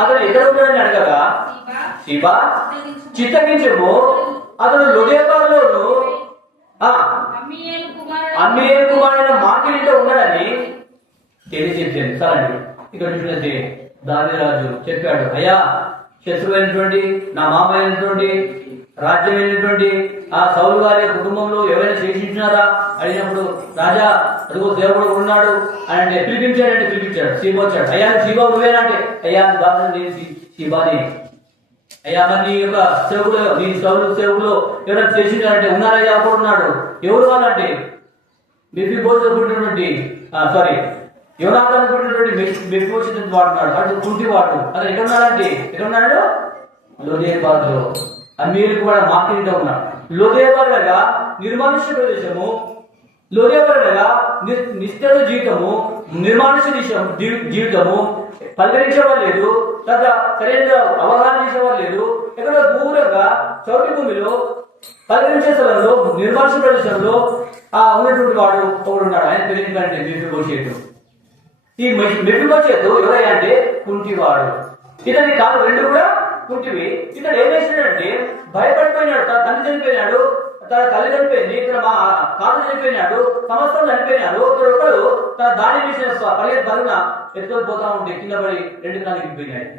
అతడు ఎక్కడ ఉన్నాడని అడగగా శిబా చిత్తగించము అతడు లొడేబారులోను అమ్మీయేలు కుమారుడైన మాకిలితో ఉన్నాడని తెలియజేశాను. సరే, ఇక్కడ చూసినట్టే దావీదు చెప్పాడు, అయ్యా శత్రువైనటువంటి నా మామ అయినటువంటి రాజ్యమైనటువంటి ఆ సౌలు గారి కుటుంబంలో ఎవరైనా శేషించినారా అడిగినప్పుడు, రాజా అదిగో దేవుడు ఉన్నాడు అని అంటే పిలిపించాడు. శిబా వచ్చాడు. అయ్యా శిబా నువ్వేనంటే, అయ్యా దాని నేను శిబాని. అయ్యా మరి నీ యొక్క సేవకులు, నీ సౌలు సేవకులు ఎవరైనా శేషించారంటే ఉన్నారయ్యా, ఒకడు ఉన్నాడు. ఎవరు వాళ్ళంటే మెఫీబోషెతు పుట్టినటువంటి యోనాతాను పుట్టినటువంటి మెఫీబోషెతు వాడున్నాడు. అటు కుంటివాడు. అతను ఎక్కడున్నాడు? లోదేబారులో. అమ్మీయేలు కూడా మాకిలితో ఉన్నాడు. లోదేబారుగా నిర్మానుష్య ప్రదేశము, లోదేబారుగా నిశ్చల జీవితము, నిర్మానుష్య జీవితము, పలకరించేవారు లేదు, సరైన అవగాహన చేసేవారు లేదు. ఎక్కడో దూరంగా చౌటి భూమిలో పలకరించే స్థలంలో నిర్మానుష్య ప్రదేశంలో ఉన్నటువంటి వాడు ఒకడు ఉన్నాడు. ఆయన తెలియదంటే మెఫీబోషెతు. ఈ మెఫీబోషెతు ఎవరయ్యా అంటే కుంటివాడు. ఇతని కాదు రెండు కూడా కుంటివి. ఇతడు ఏం చేసినాడంటే భయపడిపోయినాడు. తన తండ్రి చనిపోయినాడు, తన తల్లి చనిపోయింది, తన కాదు చనిపోయినాడు, సమస్తం చనిపోయినాడు. ఒకడు తన దాడి చేసిన పరుగున ఎత్తుకొని పోతా ఉంటే కింద పడి రెండు కాలు విరిగిపోయినాడు.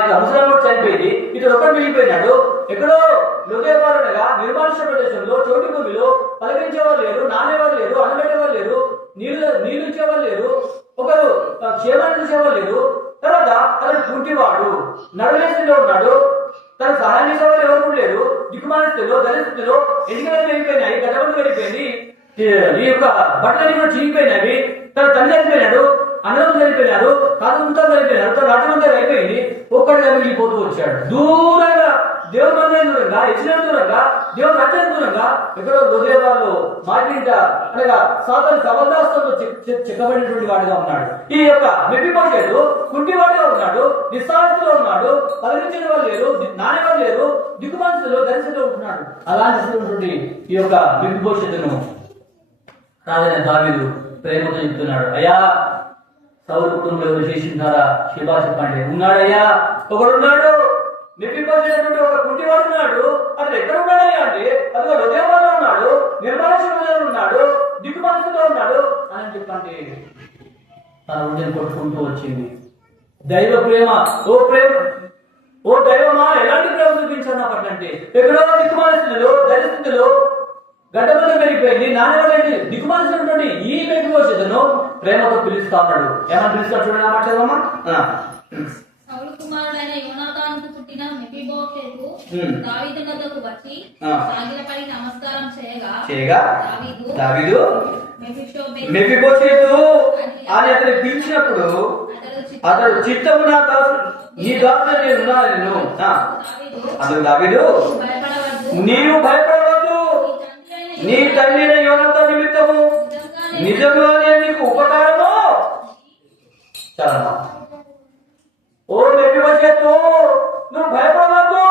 ఇక ముసలాం చనిపోయింది. ఇతడు ఒకటి మిగిలిపోయినాడు. ఎక్కడో లోదేబారుగా నిర్మానుష్య ప్రదేశంలో చోటు భూమిలో పలకరించేవారు లేరు, నానేవారు లేరు, అన్నబెట్టేవారు లేరు, నీళ్లు ఇచ్చేవారు లేరు, ఒకరు క్షేమాన్ని చూసేవారు లేరు. తర్వాత అతను కుంటివాడు, నడవలేసిలో ఉన్నాడు. తన సహాయం చేసేవాళ్ళు ఎవరు లేరు. దిక్కుమానస్థితిలో, దళితులో ఎన్నికలు వెళ్ళిపోయినాయి, గతబంధు వెళ్ళిపోయింది, ఈ యొక్క బట్టలన్నీ కూడా చిరిగిపోయినవి. తన తండ్రి చనిపోయినాడు, అన్నదమ్ములు చనిపోయినారు, కాదు చనిపోయినారు, తన రాజ్యమంతా అయిపోయింది. ఒక్కడిగా మిగిలిపోతూ వచ్చాడు. దూరంగా దేవుని మందిరం దూరంగా, యెరూషలేము దూరంగా, దేవుని రాజ్యం దూరంగా ఎక్కడో లోదేబారులో మాకింట అనగా సాతాను కబల్దాస్తంలో చెక్కబడినటువంటి వాడిగా ఉన్నాడు. ఈ యొక్క మెఫీబోషెతు కుంటివాడిగా ఉన్నాడు, నిస్సారస్థితిలో ఉన్నాడు, పలకరించిన వాళ్ళు లేరు, నానేవాళ్ళు లేరు, దిక్కుమానస్థితిలో దరిద్రంలో ఉంటున్నాడు. అలాంటి ఈ యొక్క మెఫీబోషెతును రాజైన దావీదు ప్రేమతో చెప్తున్నాడు, అయ్యా సౌలు కుటుంబంలో ఎవరు చేసింటారా? శిబా చెప్పండి. ఉన్నాడయ్యా, ఒకడున్నాడు. మెఫీబోషెతు ఒక కుంటివాడు ఉన్నాడు. అతను ఎక్కడ ఉన్నాడయ్యా అంటే అదిగో లోదేబారులో ఉన్నాడు, నిర్మానుష్యంలో ఉన్నాడు, దిక్కుమానస్థితిలో ఉన్నాడు అని చెప్పండి. తన హృదయం కొట్టుకుంటూ వచ్చింది. దైవ ప్రేమ, ఓ దైవమా, ఎలాంటి ప్రేమ చూపించాను నాకు అంటే ఎక్కడో దిక్కుమానస్థితిలో, దరిస్థితిలో గడ్డబంధం పెరిగిపోయింది, నాన్నవాళ్ళండి దిక్కుమానసినటువంటి ఈ మెఫీబోషెతును ప్రేమతో పిలుస్తా ఉన్నాడు. ఏమని పిలుస్తాడు చూడండి ఆ మాట చదవమ్మా. సౌలు కుమారుడైన యోనాతానుకు పుట్టిన మెఫీబోషెతు దావీదు వద్దకు వచ్చి సాగిలపడి నమస్కారం చేయగా దావీదు మెఫీబోషెతు అని అతను పిలిచినప్పుడు అతడు చిత్తము నా దాసు, నీ దాసుడు నేను ఉన్నాను నేను. అతడు దావీదు, నీవు భయపడవద్దు, నీ తండ్రి యోనాతాను నిమిత్తము నిజంగానే నీకు ఉపకారము. చాలా ఓ మెఫీబోషెతు నువ్వు భయపడవద్దు.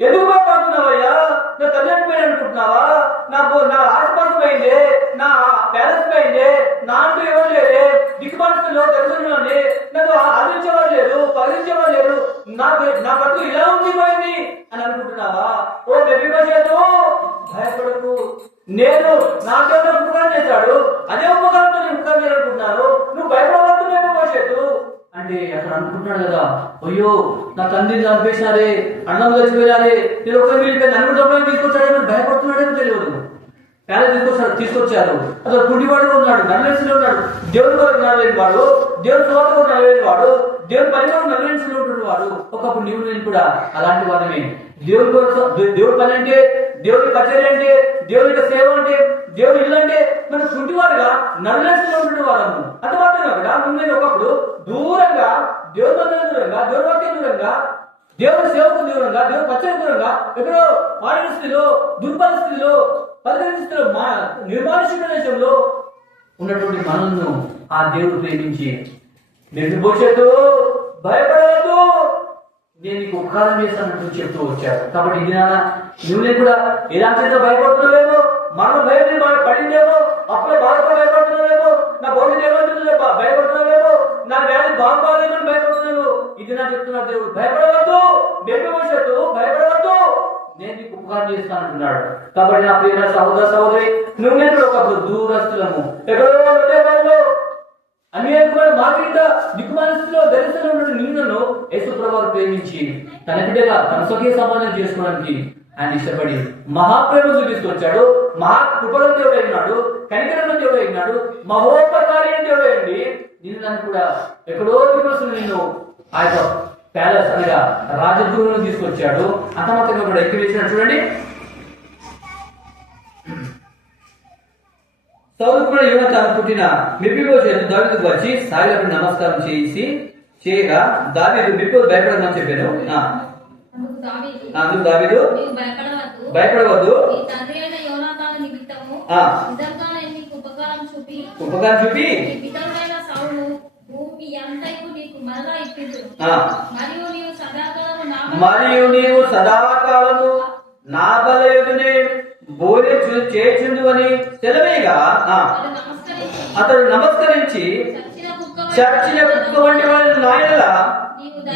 ఎందుకు భయపడుతున్నావయ్యా? నా తల్లి పోయి అనుకుంటున్నావా? నా ఆసుపత్రి పోయింది, నా ప్యాలెస్ పోయింది, నా అంటూ ఎవరు లేదే, దిక్కుమనసులో తెలుసులోనే నన్ను ఆదరించేవారు లేరు, పగలించేవారు లేరు, నా బతుకు ఇలా ఉండిపోయింది అని అనుకుంటున్నావా? ఓ మెప్పిపోయేదు, భయపడకు. నేను నాకేమో ఉపకారం చేశాడు, అదే ఉపకారంతో నేను ఉపకారం చేయాలనుకుంటున్నాను. నువ్వు భయపడవద్దు మెప్పిపోయేదు అంటే అక్కడ అనుకుంటున్నాడు కదా, అయ్యో నా తండ్రిని చంపేసినారే, అన్నం చచ్చిపోయారే, నేను ఒకరి వెళ్ళిపోయి నన్ను డబ్బులు తీసుకొచ్చాడని భయపడుతున్నాడేమో తెలియదు. ప్యాలెస్ తీసుకొచ్చారు. అసలు కుంటివాడు ఉన్నాడు, నల్లెన్సులో ఉన్నాడు, దేవుని కొరకు నల్లలేని వాడు, దేవుని తోట కూడా నల్లలేని వాడు, దేవుని పని కొరకు నల్లెన్సులో ఉంటున్న వాడు. ఒకప్పుడు నీవు నేను కూడా అలాంటి వాడమే. దేవుని కోసం, దేవుడి పని అంటే, దేవుని కచేరీ అంటే, దేవుని యొక్క సేవ అంటే, దేవుని ఇల్లు అంటే మనం కుంటివాడుగా నల్లెన్సులో ఉంటున్న వాడము. అంత మాత్రమే కదా నువ్వు నేను ఒకప్పుడు దూరంగా, దేవుని బంధువుల దూరంగా, దేవుని వాక్యం దూరంగా, దేవుని సేవకు దూరంగా, దేవుని పచ్చని దూరంగా, ఎక్కడో వాడి స్థితిలో, దుర్పరిస్థితిలో, పరిస్థితుల్లో, నిర్మానుష దేశంలో ఉన్నటువంటి మనల్ని ఆ దేవుడు ప్రేమించి మెప్పిపోయేదు, భయపడవద్దు, నేను నీకు ఉపకారం చేస్తానంటూ చెప్తూ వచ్చాడు. కాబట్టి ఇది నాన్న నువ్వు నేను కూడా ఎలాంటి భయపడుతున్నావేమో, మరణ భయం పడిందేమో, అప్పుడే బాధపడి భయపడుతున్నావేమో, నా భవిష్యత్ ఏమంటుందో భయపడుతున్నావేమో, నా వ్యాధి బాగుపడలేమని భయపడుతున్నావు. ఇది నా చెప్తున్నాడు దేవుడు. భయపడవద్దు, భవిష్యత్తు భయపడవద్దు, నేను నీకు ఉపకారం చేస్తానంటున్నాడు. కాబట్టి నా ప్రియ సహోదర సహోదరి, నువ్వు నేను ఒకప్పుడు దూరస్తులము, ఎక్కడో హృదయంలో అనేకమైన మార్గంగా దిక్కుమానస్థితిలో దరిద్రంలో ఉన్న నిన్ను యేసుప్రభువు ప్రేమించి తన బిడ్డగా తన స్వకీయ సమాధానం చేసుకోవడానికి ఆయన ఇష్టపడి మహాప్రేమ చూపిస్తూ వచ్చాడు. మహా కృపణ దేవుడు అయినాడు, కనికరణ దేవుడు అయినాడు, మహోపకారి దేవుడు అయింది. నిన్ను నన్ను కూడా ఎక్కడో దిక్కువస్తున్న నిన్ను ఆ యొక్క ప్యాలెస్ అనగా రాజగృహంలో తీసుకొచ్చాడు. అంతమాత్రంగా కూడా ఎక్కి వేసినట్టు చూడండి. సౌలు కూడా యోనాతాను పుట్టిన మెఫీబోషెతు దావీదుకు వచ్చి సాగిలపై నమస్కారం చేయగా దావీదు మెఫీబోషెతు భయపడమని చెప్పాను. అందుకు దావీదు భయపడవద్దు, ఉపకారం చూపి మరియు నీవు సదాకాలము నా బలయుడునే బోధి చేర్చుండు అని సెలవేగా అతడు నమస్కరించి చర్చిన కుక్క వంటి వారి నాయన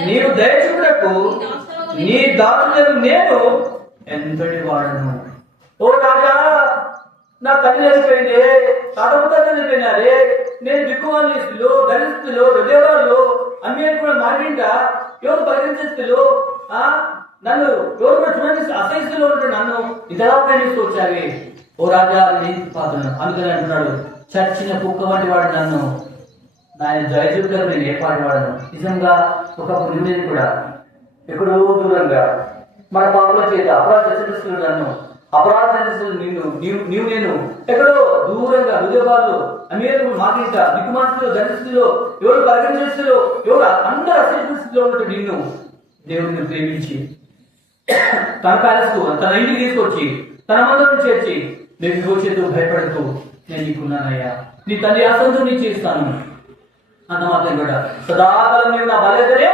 నీవు దయచూడకు నీ దాసులకు నేను ఎంతటి వాడను. ఓ రాజా, నా తల్లి చనిపోయింది, తాతముత చనిపోయినారే, నేను దిక్కుమాలి స్థితిలో, దరిస్థితిలో, హృదయాల్లో అన్ని కూడా మారింట ఎవరు పరిగణించే స్థితిలో నన్ను ఎవరు కూడా చూడండి అసహిస్తులో ఉంటే నన్ను ఇతరా ప్రేమిస్తూ వచ్చావి. ఓ రాజా నేను పాత్రను అందుకని అంటున్నాడు, చచ్చిన కుక్క వంటి వాడు నన్ను ఆయన దయచూపులకు నేను ఏ పాటి వాడను. నిజంగా ఒకప్పుడు నేను కూడా ఎక్కడో దూరంగా మన పాపల చేత అపరాధ చర్చలు నన్ను అపరాధ చర్చలు నీవు నేను ఎక్కడో దూరంగా హృదయబాలు అమీరు మాకింట దిక్కుమానస్థితిలో దండస్థితిలో ఎవరు పరిగణిస్తులో ఎవరు అందరూ అసహిస్థితిలో ఉన్నట్టు నిన్ను దేవుడిని ప్రేమించి తన ప్యాలెస్ కు తన ఇంటికి తీసుకొచ్చి తన మందరం చేర్చి నేను భవిష్యత్తు భయపడుతూ నేను నీకున్నానయ్యా, నీ తల్లి ఆసంతో నీ చేస్తాను అన్న మాత్రం కూడా సదాకాలం నీవు నా బాధ్యతనే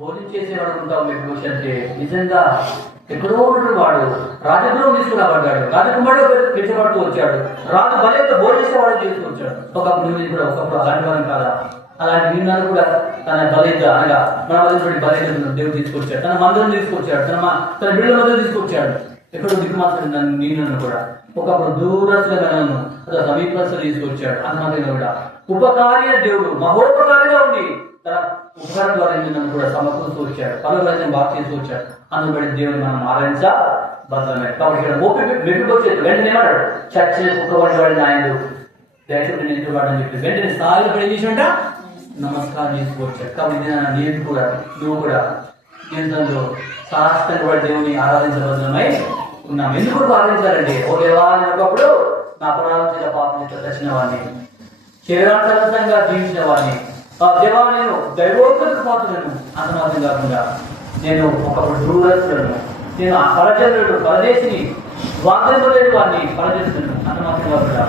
భోజనం చేసేవాడు ఉంటావు. మీ భవిష్యత్తు నిజంగా ఎక్కడో ఉన్నటువంటి వాడు రాజగృహం తీసుకురాబడ్డాడు, రాజకుమారుడు పెంచబడుతూ వచ్చాడు, రాజు బలైతే భోజేసేవాడు చేసుకొచ్చాడు. ఒకప్పుడు నువ్వు కూడా ఒకప్పుడు అలాంటి వాడు కాదా? అలాంటి నిన్నాను కూడా తన బలైత అనగా మన బలైనటువంటి బలైన దేవుడు తీసుకొచ్చాడు, తన మందిరం తీసుకొచ్చాడు, తన బిడ్డల మందిరం తీసుకొచ్చాడు. ఎక్కడో దిక్కుమాత్రం నిన్ను కూడా ఒకప్పుడు దూరస్తులుగా నన్ను అతను సమీపస్తులు తీసుకొచ్చాడు. అన్నమాట కూడా ఉపకార్య దేవుడు మహోపకారిగా ఉండి తన ఉపకారం ద్వారా నన్ను కూడా సమకూరుతూ వచ్చాడు, పలువురు బాగా చేస్తూ వచ్చాడు. అందుబడి దేవుని మనం ఆరాధించబద్ధమే. కాబట్టి ఇక్కడ మెప్పిపోచేది వెంటనే ఏమన్నాడు, చర్చ కుక్క వంటి వాడిని ఆయన దయచేసి నేను ఎందుకు చెప్పి వెంటనే స్థాయిలో పడి చేసినట్ట నమస్కారం చేసుకొచ్చాడు. కాబట్టి నేను కూడా నువ్వు కూడా జీవితంలో సాష్టంగా దేవుని ఆరాధించబద్ధమై ఉన్నాం. ఎందుకు ఆరాధించాలండి? ఓ దేవాలప్పుడు నా అపరాధం చేత పాపం చేత తెచ్చిన వాడిని, శరీరాంతరంగా జీవించిన వాడిని, ఆ దేవా నేను దైవోక్తకు పాత్రను అంత మాత్రం కాకుండా నేను ఒకప్పుడు దూరస్తులను, నేను ఆ పరజనుడు పరదేశిని వాగ్దంతులేని వాడిని పరదేశులను అంత మాత్రం కాకుండా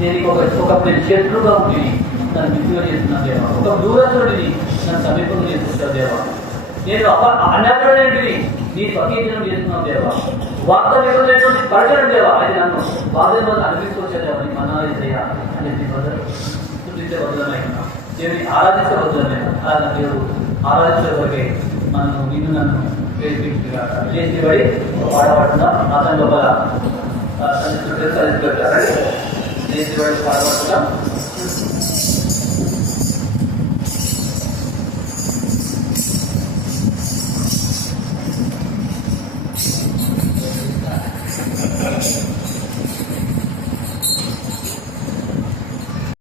నేను ఒకప్పుడు శత్రువుగా ఉంటుంది, నన్ను మిత్రుగా చేస్తున్నాను దేవా. ఒక దూరస్తుడిని నన్ను సమీపంలో చేసుకుంటావు దేవా. నేను అన్యాయుడైనటివి నీ స్వకీర్తనం చేస్తున్నావు దేవా. వాస్తవికమైనటువంటి పరిచయం దేవా. అది నన్ను బాధ్యత అనిపించుకోవచ్చు దేవా. నీ మనాలి చేయ అనేది స్థుతించే వదలమైన దేవుని ఆరాధించే వదలమైన అలా దేవుడు ఆరాధించే వరకే మనం నిన్ను నన్ను చేసిబడి పాడబడుతున్నా అతని లోపల చేసిబడి పాడబడుతున్నా